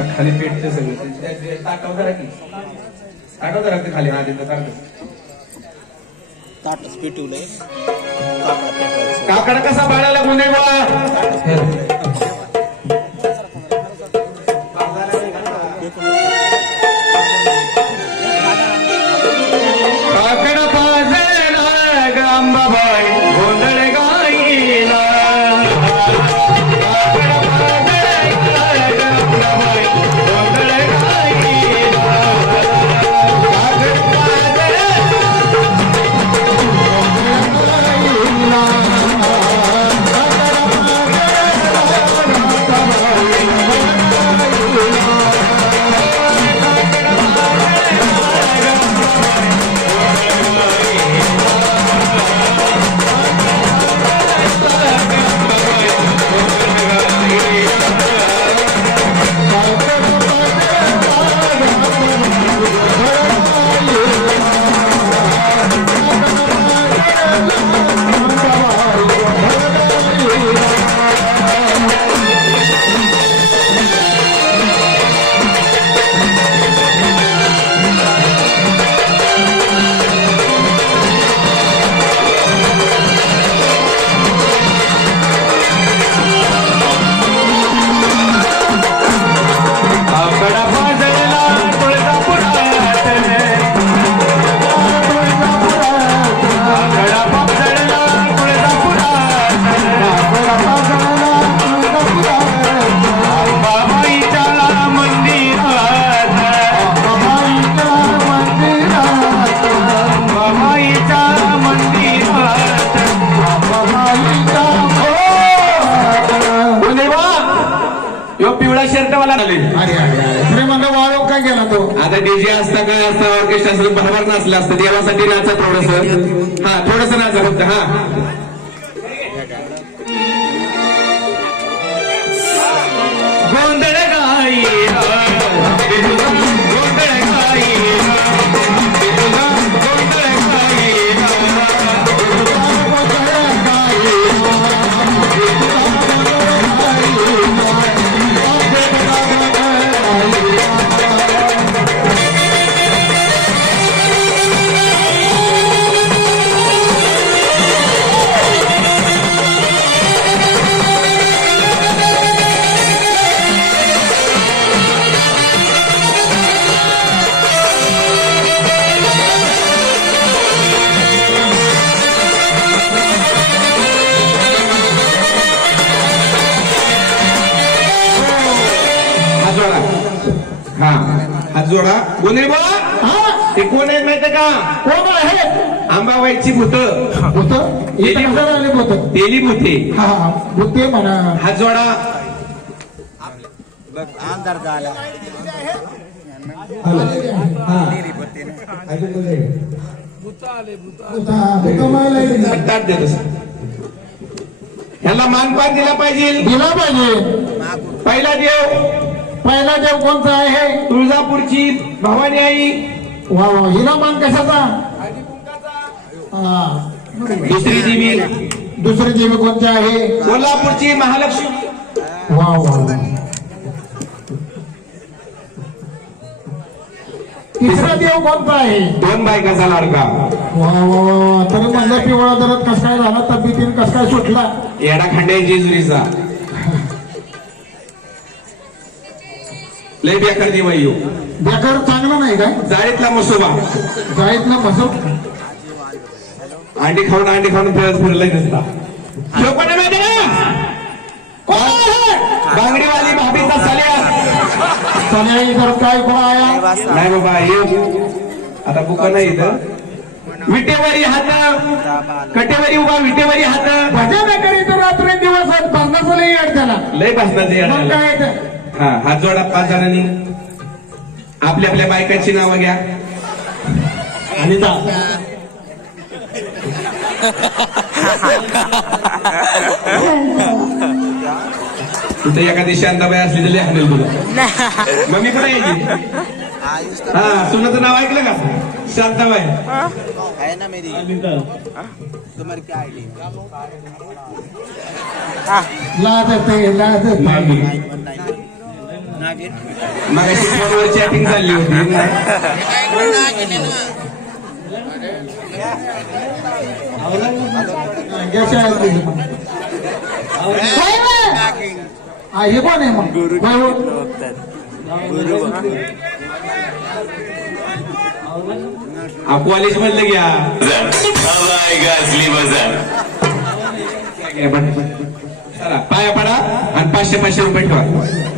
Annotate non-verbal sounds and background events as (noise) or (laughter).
आता खाली पेटते सगळं. ताटाव करा की. ताटाव करा ते खाली. हा तिथं सारखं ताटच पेटवलंय. काकड कसा बाळाला गुन्हे काय गेला तो? आता डीजे असता काय असता ऑर्केस्ट्रा असतं बरोबर नाचलं असतं. देवासाठी नाचा थोडस. हा थोडस नाचा फक्त हा. जोडा. बोले बा ते कोण आहेत माहिती का? कोण आहे? आंबाबाईची भूत. भूत? इथं कसं आले भूत. तेली भूते. हा हा. भूते म्हणा. हात जोडा. झाला. देत ह्याला मानपान दिला पाहिजे. दिला पाहिजे. पहिला देव. पहिला देव कोणता आहे? तुळजापूरची भवानी आई. वा वा हिरा मान कशाचा? हा. दुसरी देवी. दुसरी देवी कोणती आहे? कोल्हापूरची महालक्ष्मी. वा वा. तिसरा देव कोणता आहे? दोन बायकाचा लाडका. वा वा. तरी म्हणलं पिवळा जरात कस काय झाला तब्येतीने कस काय सुटला. येडा खांड्या जेजुरीचा. लय बेकार देव ह्यो. बेकार चांगला नाही काय? जाळीतला मसोबा. ना बसव अंडी खाऊन अंडी खाऊन फिरत फिरलाय नसता. आहे माहिती? बांगडीवाली भाभीचा साल्या सन्याई जर काय कोण आया नाही बाबा ये. आता बुका नाही इथं. विटेवरी हात कटेवरी उभा विटेवरी हात. भजा बेकारी तर रात्री दिवस पन्नास लई अड त्याला लय मग ते? हा हात जोडा पाच जणांनी. आपल्या आपल्या बायकांची नावं घ्या. अनिता. तिथे एखादी शांताबाई असली तरी हाणेल तुला. (laughs) मम्मी कुठे यायची? हा सुनाचं नाव ऐकलं का? शांताबाई है ना मेरी. क्या फोनवर चॅटिंग चालली होती. आहे. हा हे कोण आहे मग. गुरु. कॉलेज मधलं घ्या. पाया पडा आणि पाचशे पाचशे रुपये ठेवा.